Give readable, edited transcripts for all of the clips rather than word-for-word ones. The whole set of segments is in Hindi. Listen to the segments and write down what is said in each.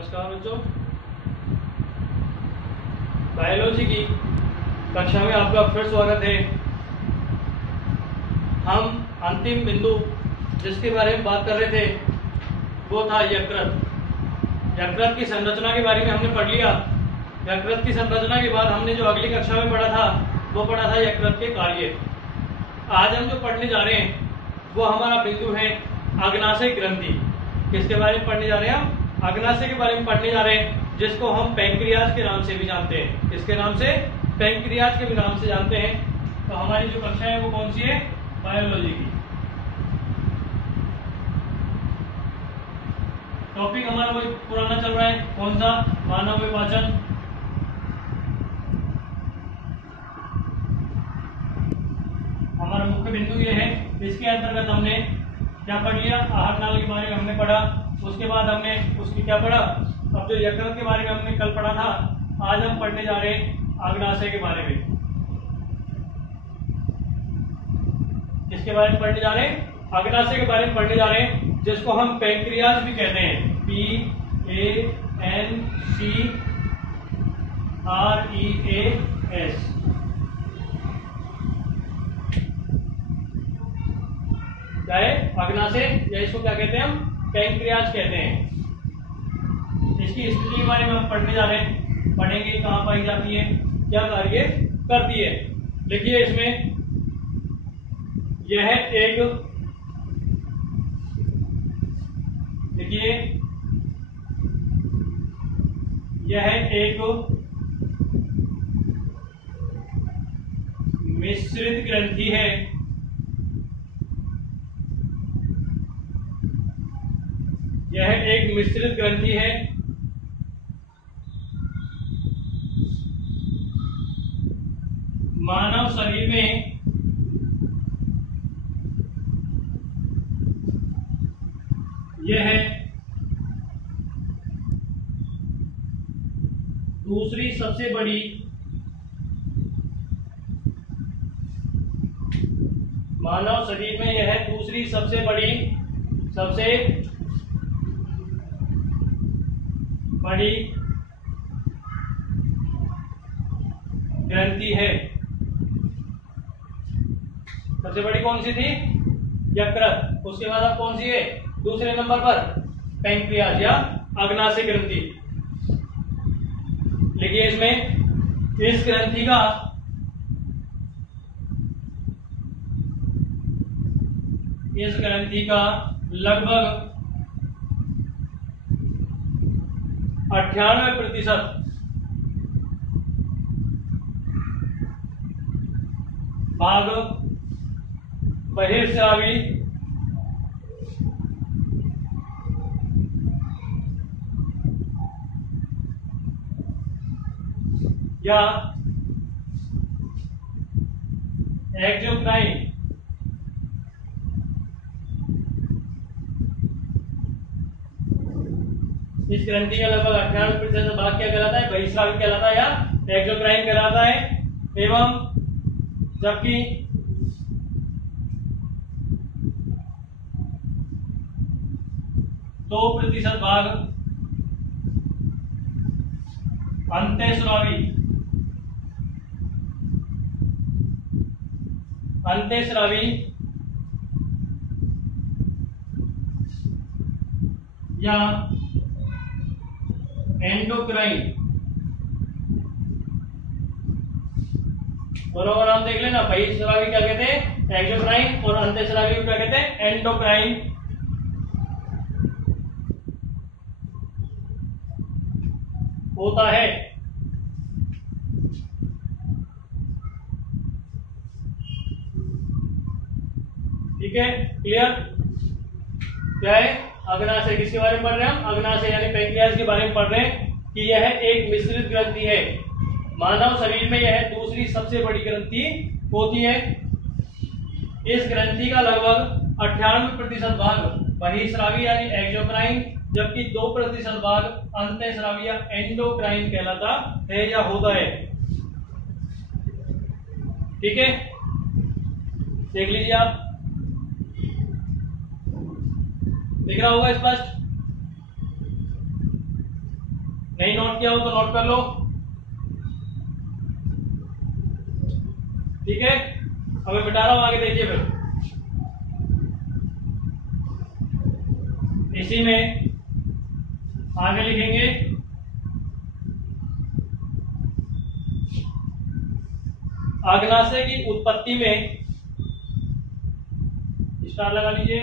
नमस्कार बच्चों, बायोलॉजी की कक्षा में आपका फिर स्वागत है। हम अंतिम बिंदु जिसके बारे में बात कर रहे थे वो था यकृत। यकृत की संरचना के बारे में हमने पढ़ लिया। यकृत की संरचना के बाद हमने जो अगली कक्षा में पढ़ा था वो पढ़ा था यकृत के कार्य। आज हम जो पढ़ने जा रहे हैं वो हमारा बिंदु है अग्नाशय ग्रंथि। किसके बारे में पढ़ने जा रहे हैं हम? अग्नाशय के बारे में पढ़ने जा रहे हैं, जिसको हम पैंक्रियाज के नाम से भी जानते हैं। किसके नाम से? पैंक्रियाज के भी नाम से जानते हैं। तो हमारी जो कक्षा है वो कौन सी है? बायोलॉजी की। टॉपिक हमारा वही पुराना चल रहा है। कौन सा? मानव विभाजन। हमारा मुख्य बिंदु ये है। इसके अंतर्गत हमने क्या पढ़ लिया? आहार नाल के बारे में हमने पढ़ा। उसके बाद हमने उसकी क्या पढ़ा? अब जो यकृत के बारे में हमने कल पढ़ा था, आज हम पढ़ने जा रहे हैं अग्नाशय के बारे में। किसके बारे में पढ़ने जा रहे हैं? अग्नाशय के बारे में पढ़ने जा रहे हैं, जिसको हम पैंक्रियाज भी कहते हैं। PANCREAS। क्या है? अग्नाशय, या इसको क्या कहते हैं हम? पैंक्रियाज कहते हैं। इसकी स्थिति के बारे में हम पढ़ने जा रहे हैं। पढ़ेंगे कहाँ पाई जाती है, क्या कार्य करती है। लिखिए इसमें, यह एक, देखिए यह एक मिश्रित ग्रंथि है। यह एक मिश्रित ग्रंथि है। मानव शरीर में यह दूसरी सबसे बड़ी मानव शरीर में यह दूसरी सबसे बड़ी ग्रंथि है। सबसे बड़ी कौन सी थी? यकृत। उसके बाद अब कौन सी है दूसरे नंबर पर? पैंक्रियाज या अग्नाशय ग्रंथि। लिखिए इसमें, इस ग्रंथि का लगभग 98% भाग बहिर्स्रावी या एक्सोक्राइन इस ग्रंथि का लगभग 98% भाग क्या कहलाता है? बहिर्स्रावी कहलाता है या एक्सोक्राइन कहलाता है। एवं जबकि 2% भाग अंतःस्रावी या एंडोक्राइन। दोनों का नाम देख लेना। बहिर्स्रावी क्या कहते हैं? एक्सोक्राइन। और अंतःस्रावी को क्या कहते हैं? एंडोक्राइन। होता है। ठीक है, क्लियर? क्या है? अग्नाशय। किसके बारे में पढ़ रहे हैं हम? अग्नाशय यानी पैंक्रियाज के बारे में पढ़ रहे हैं कि यह एक मिश्रित ग्रंथि है। मानव शरीर में यह दूसरी सबसे बड़ी ग्रंथि होती है। इस ग्रंथि का लगभग 98% भाग बहिर्स्रावी यानी एक्सोक्राइन, जबकि 2% भाग अंतःस्रावी या एंडोक्राइन कहलाता है या होता है। ठीक है, देख लीजिए आप, दिख रहा होगा स्पष्ट। नहीं नोट किया हो तो नोट कर लो, ठीक है। अब मैं मिटा रहा हूं, आगे देखिए फिर इसी में आगे लिखेंगे अग्नाशय की उत्पत्ति में, स्टार लगा लीजिए,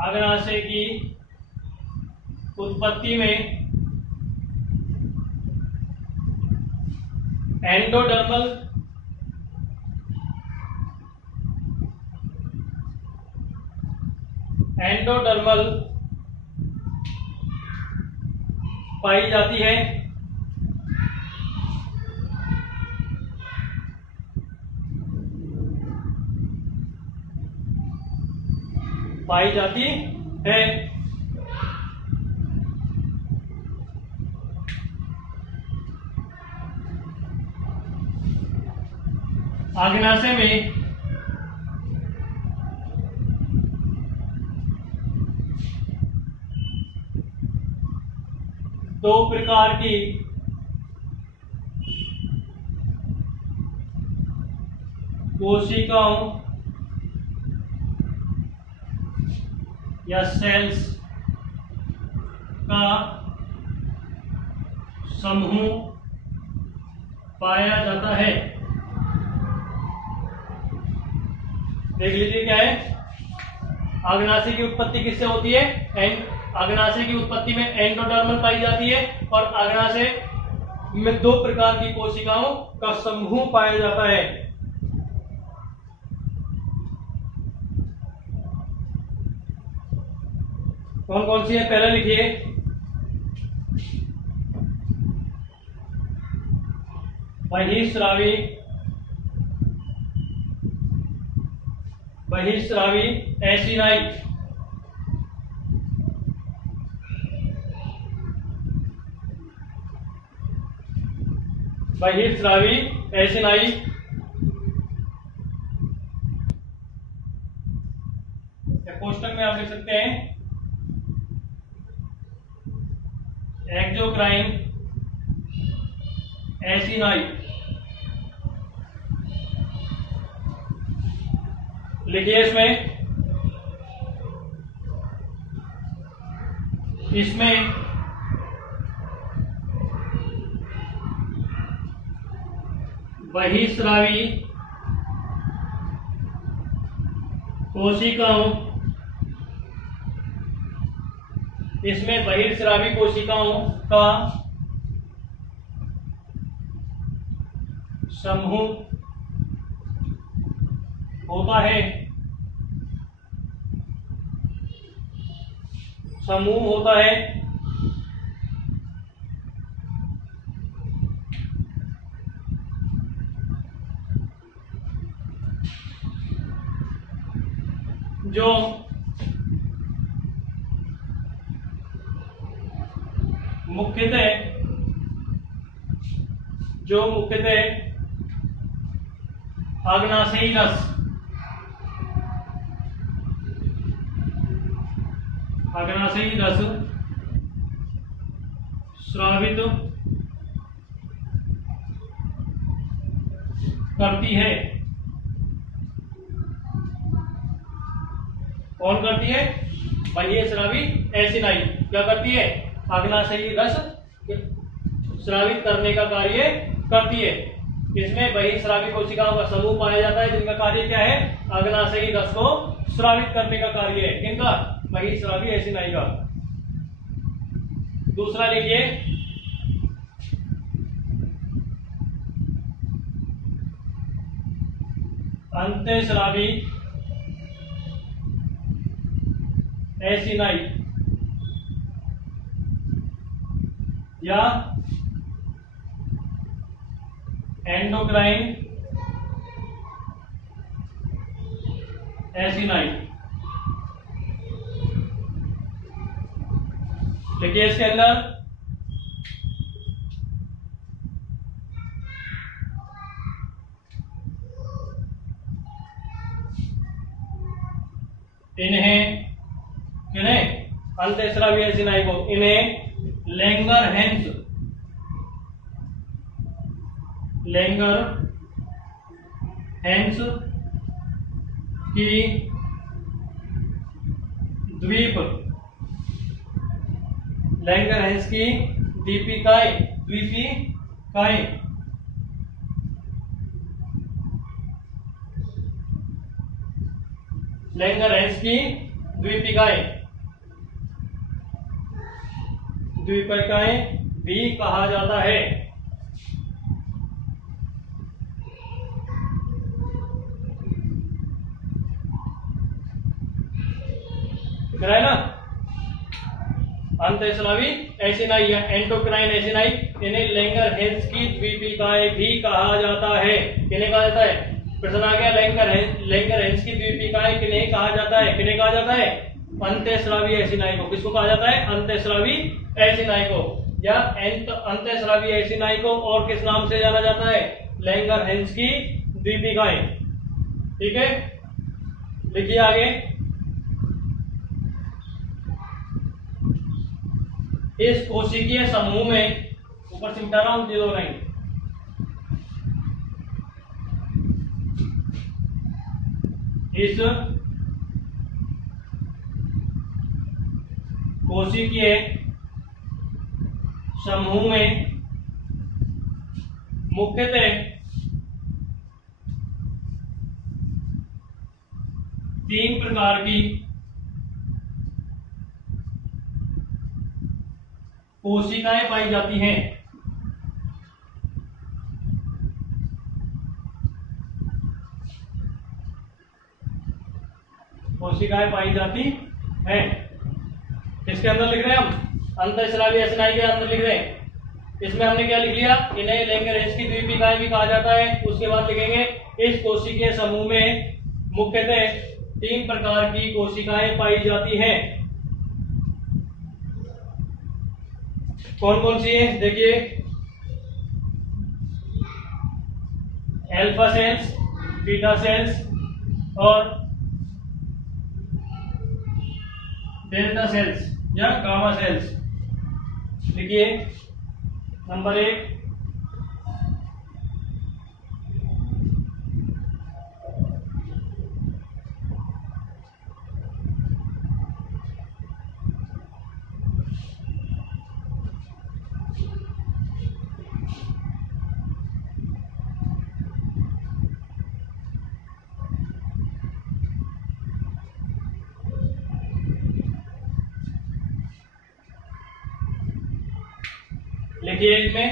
अग्नाशय की उत्पत्ति में एंडोडर्मल पाई जाती है, अग्नाशय में दो प्रकार की कोशिकाओं या सेल्स का समूह पाया जाता है। देख लीजिए क्या है, अग्नाशय की उत्पत्ति किससे होती है, अग्नाशय की उत्पत्ति में एंडोडर्मल पाई जाती है और अग्नाशय में दो प्रकार की कोशिकाओं का समूह पाया जाता है। कौन कौन सी है, पहले लिखिए बहिस्रावी एसिनाई, बहिस्रावी एसिनाई, कोष्टक में आप लिख सकते हैं एक्सोक्राइन एसिनाई, लिखिए इसमें बहिस्रावी कोशिकाओं, इसमें बहिस्रावी कोशिकाओं का समूह होता है, जो मुख्यतः अग्नाशयी रस स्रावित करती है। कौन करती है, बहिस्रावी एसिनाई क्या करती है, अग्नाशयी रस स्रावित करने का कार्य करती है। इसमें बहिस्रावी कोशिकाओं का समूह पाया जाता है जिनका कार्य क्या है, अग्नाशयी रस को स्रावित करने का कार्य है। किनका, बहिस्रावी एसिनाई का। दूसरा लिखिए अंतःस्रावी एसिनाई या एंडोक्राइन एसिनाई। देखिए इसके अंदर अंतःस्रावी चिनाई को, इन्हें लैंगरहैंस की लैंगरहैंस की द्वीपिकाएं लैंगरहैंस की द्वीपिकाएं भी कहा जाता है। है ना, अंतःस्रावी एसिनाई या एंडोक्राइन एसिनाई, इन्हें लैंगरहैंस की द्वीपिकाएं भी कहा जाता है। किन्हें कहा जाता है? प्रश्न आ गया, लैंगरहैंस की द्वीपिकाएं किन्हें कहा जाता है? किन्हें कहा जाता है? अंतःस्रावी एसिनाई को। किसको कहा जाता है? अंतःस्रावी एसिनाई को, या अंतःस्रावी एसिनाई को और किस नाम से जाना जाता है? लैंगरहैंस की द्वीपिकाएं। ठीक है, लिखिए आगे। इस कोशिकीय समूह में, ऊपर से मिटा रहा हूं, जीरो नहीं, इस कोशिकीय समूह में मुख्यतः 3 प्रकार की कोशिकाएं पाई जाती हैं। कोशिकाएं पाई जाती हैं, किसके अंदर लिख रहे हैं हम? अंतःस्रावी एसिनाई के अंदर लिख रहे हैं। इसमें हमने क्या लिख लिया? इन्हें लैंगरहैंस की द्वीपिकाएं भी कहा जाता है। उसके बाद लिखेंगे इस कोशिकीय समूह में मुख्यतः 3 प्रकार की कोशिकाएं पाई जाती हैं। कौन कौन सी है? देखिए, अल्फा सेल्स, बीटा सेल्स और डेल्टा सेल्स या गामा सेल्स। देखिए, नंबर 1 देखिए, इसमें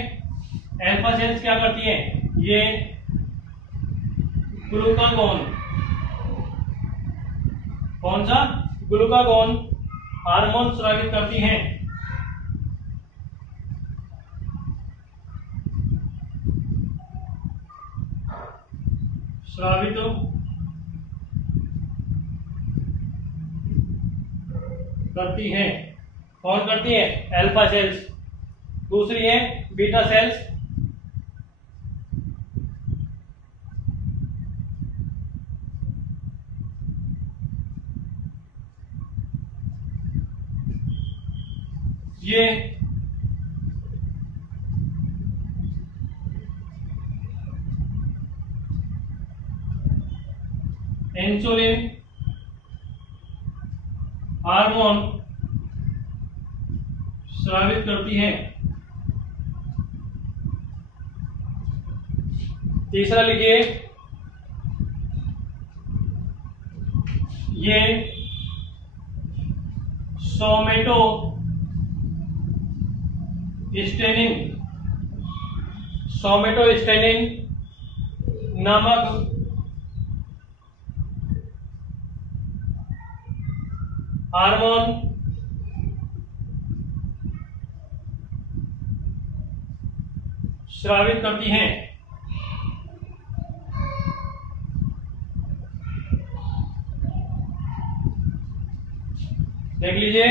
अल्फा सेल्स क्या करती हैं? ये ग्लूकागोन, कौन सा? ग्लूकागोन हार्मोन स्रावित करती हैं। स्रावित करती हैं। कौन करती है? Alpha cells. दूसरी है बीटा सेल्स, ये इंसुलिन हार्मोन स्रावित करती हैं। तीसरा लिखिए, ये सोमेटोस्टेनिन नामक हार्मोन स्रावित करती हैं। देख लीजिए,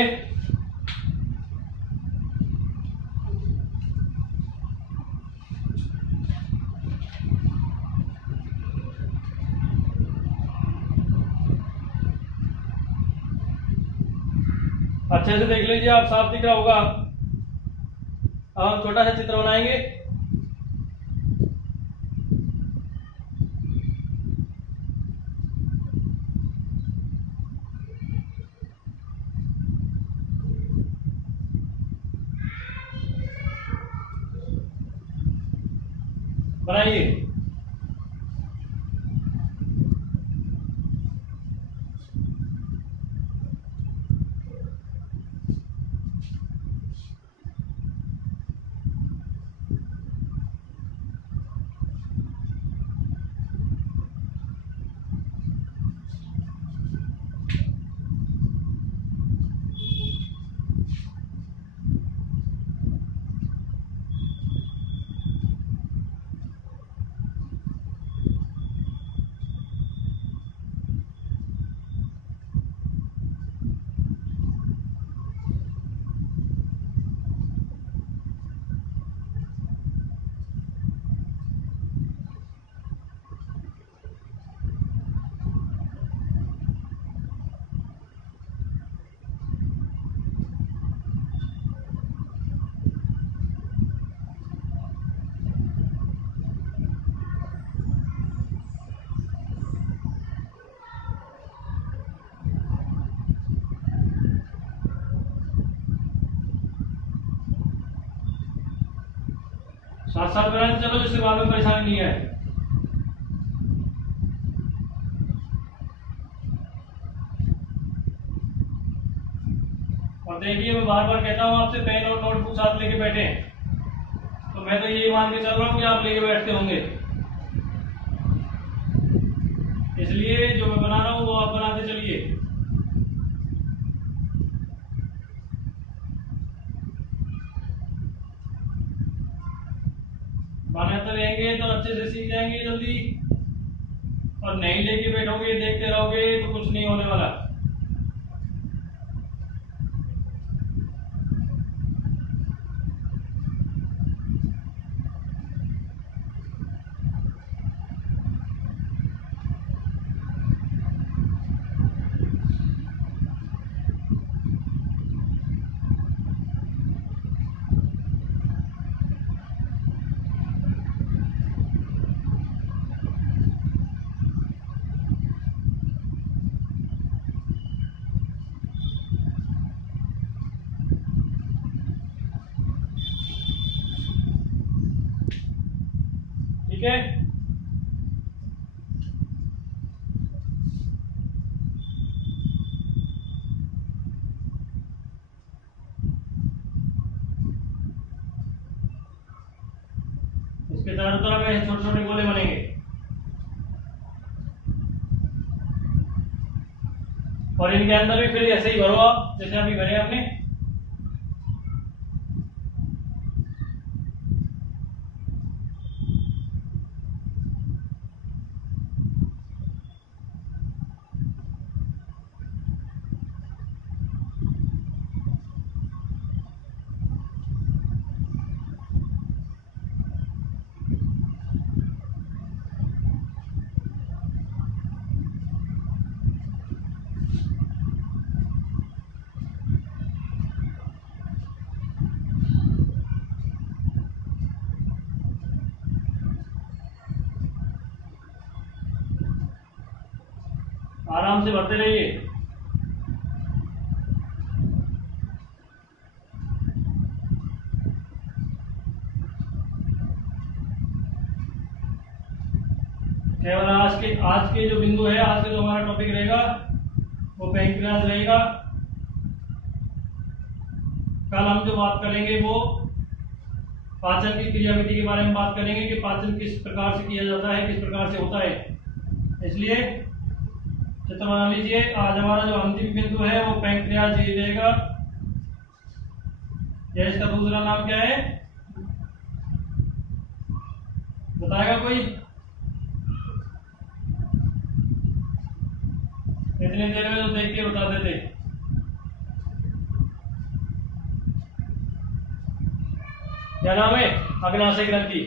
अच्छे से देख लीजिए, आप साफ दिख रहा होगा। अब हम छोटा सा चित्र बनाएंगे। बनाइए। साथ साथ बनाते चलो, जिससे बाद में परेशानी नहीं है। और देखिए, मैं बार बार कहता हूँ आपसे, पेन और नोटबुक साथ लेके बैठे। तो मैं तो यही मान के चल रहा हूँ कि आप लेके बैठते होंगे, इसलिए जो मैं बना रहा हूँ वो आप बनाते चलिए। बनाते रहेंगे तो अच्छे से सीख जाएंगे जल्दी, और नहीं लेके बैठोगे, देखते रहोगे तो कुछ नहीं होने वाला। ठीक है, इसके चारों तरफ छोटे छोटे गोले बनेंगे। और इनके अंदर भी फिर ऐसे ही भरो आप, जैसे अभी भरे आपने। आराम से भरते रहिए। केवल आज के जो बिंदु है, आज के जो हमारा टॉपिक रहेगा वो पैंक्रियाज रहेगा। कल हम जो बात करेंगे वो पाचन की क्रियाविधि के बारे में बात करेंगे कि पाचन किस प्रकार से किया जाता है, किस प्रकार से होता है। इसलिए चित्र बना लीजिए। आज हमारा जो अंतिम बिंदु है वो पैंक्रियाज ही रहेगा। या इसका दूसरा नाम क्या है, बताएगा कोई? इतनी देर में तो देख के बता देते। क्या नाम है? अग्नाशय ग्रंथि।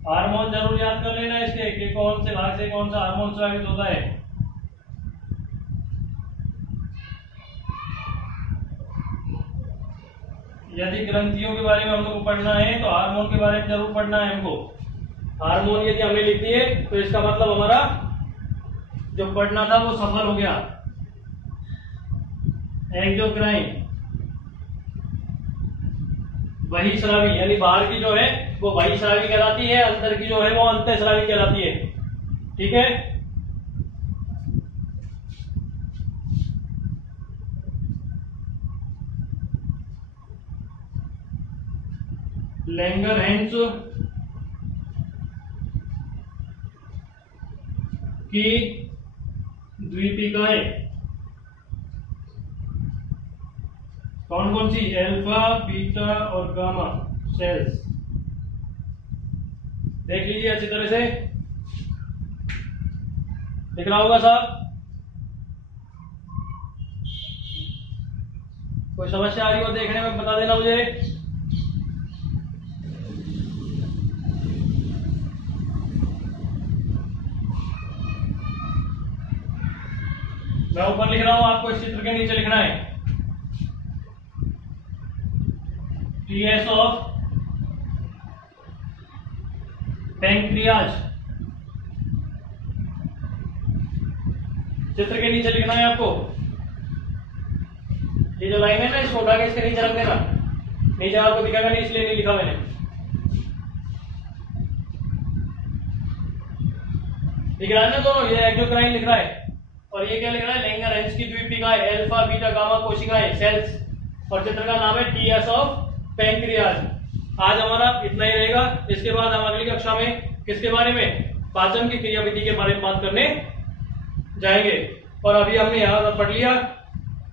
हार्मोन जरूर याद कर लेना इसके कि कौन से भाग से कौन सा हार्मोन स्रावित होता है। यदि ग्रंथियों के बारे में हम लोग को पढ़ना है तो हार्मोन के बारे में जरूर पढ़ना है हमको। हार्मोन यदि हमने लिख दिए तो इसका मतलब हमारा जो पढ़ना था वो सफल हो गया। एक्सोक्राइन बहिस्रावी यानी बाहर की जो है वो बहिस्रावी कहलाती है, अंदर की जो है वो अंतःस्रावी कहलाती है। ठीक है, लैंगरहैंस की द्वीपिकाएं कौन कौन सी? अल्फा, बीटा और गामा सेल्स। देख लीजिए अच्छी तरह से, दिख रहा होगा साहब। कोई समस्या आ रही हो देखने में बता देना मुझे। मैं ऊपर लिख रहा हूं, आपको इस चित्र के नीचे लिखना है। टीएस ऑफ पैंक्रियाज चित्र के नीचे लिखना है आपको। ये जो लाइन है ना इसको उठा के इसके नीचे रख देना। नीचे आपको दिखेगा नहीं इसलिए नहीं लिखा मैंने। दिख रहा है ना दोनों? ये एक्सोक्राइन लिख रहा है और ये क्या लिख रहा है? लैंगरहैंस की द्वीपिकाएं, अल्फा, बीटा, गामा कोशिकाएं, सेल्स। और चित्र का नाम है टीएस ऑफ पैंक्रियाज। आज हमारा इतना ही रहेगा। इसके बाद हम अगली कक्षा में किसके बारे में? पाचन की क्रियाविधि के बारे में बात करने जाएंगे। और अभी हमने यहाँ पढ़ लिया।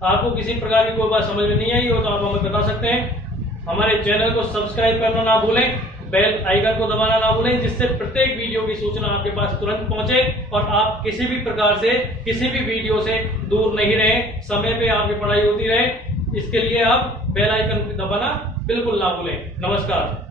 आपको किसी प्रकार की कोई बात समझ में नहीं आई हो तो आप हमें बता सकते हैं। हमारे चैनल को सब्सक्राइब करना ना भूलें, बेल आइकन को दबाना ना भूलें, जिससे प्रत्येक वीडियो की सूचना आपके पास तुरंत पहुंचे और आप किसी भी प्रकार से किसी भी वीडियो से दूर नहीं रहें, समय पे आपकी पढ़ाई होती रहे। इसके लिए आप बेल आइकन दबाना बिल्कुल ना भूलें। नमस्कार।